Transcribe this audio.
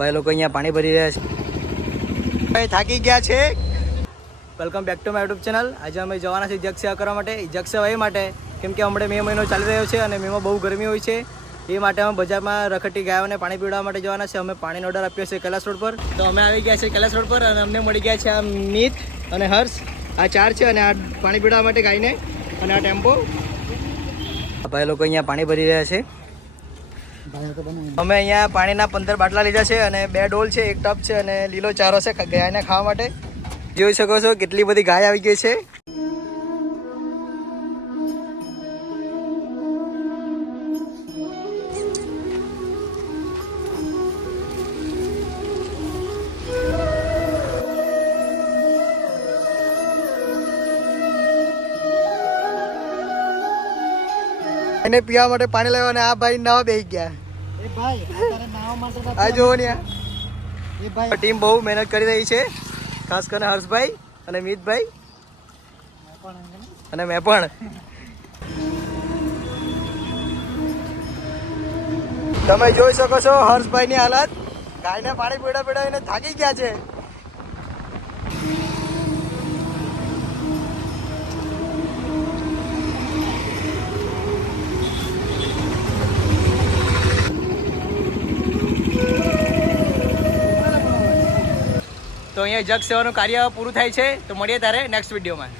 ભાઈ લોકો અહીંયા પાણી ભરી રહ્યા છે. ભાઈ થાકી ગયા છે. Welcome back to my YouTube channel. આજે અમે જવાના છીએ જગ સેવા કરવા માટે. જગ સેવા એ માટે કેમ કે હમણાં મે મહિનો ચાલી રહ્યો છે અને મેમાં બહુ ગરમી હોય છે. એ માટે અમે બજારમાં રખડતી ગાયોને પાણી પીવડાવવા માટે જવાના છે. અમે પાણીનો ઓર્ડર આપ્યો છે કૈલાસ રોડ પર. તો અમે આવી ગયા છે કૈલાસ રોડ પર અને અમને મળી ગયા છે આ મિત અને હર્ષ. આ 4 છે અને આ પાણી પીવડાવવા માટે ગાયને અને આ ટેમ્પો. ભાઈ લોકો અહીંયા પાણી ભરી રહ્યા છે. અમે અહીંયા પાણીના 15 બાટલા લીધા છે અને 2 ડોલ છે, 1 ટબ છે અને લીલો ચારો છે ગાયને ખાવા માટે. જોઈ શકો છો કેટલી બધી ગાય આવી ગઈ છે. એને પીવા માટે પાણી લેવા અને આ ભાઈ નાવા બેસી ગયા. આ જોવો ને ટીમ બહુ મહેનત કરી રહી છે, ખાસ કરીને હર્ષભાઈ અને મિતભાઈ અને મેં પણ. તમે જોઈ શકો છો હર્ષભાઈની હાલત. ગાયને પાણી પીવડાવીને થાકી ગયા છે. તો અહીંયા જગ સેવાનું કાર્ય પૂરું થાય છે. તો મળીએ તારે નેક્સ્ટ વિડીયોમાં.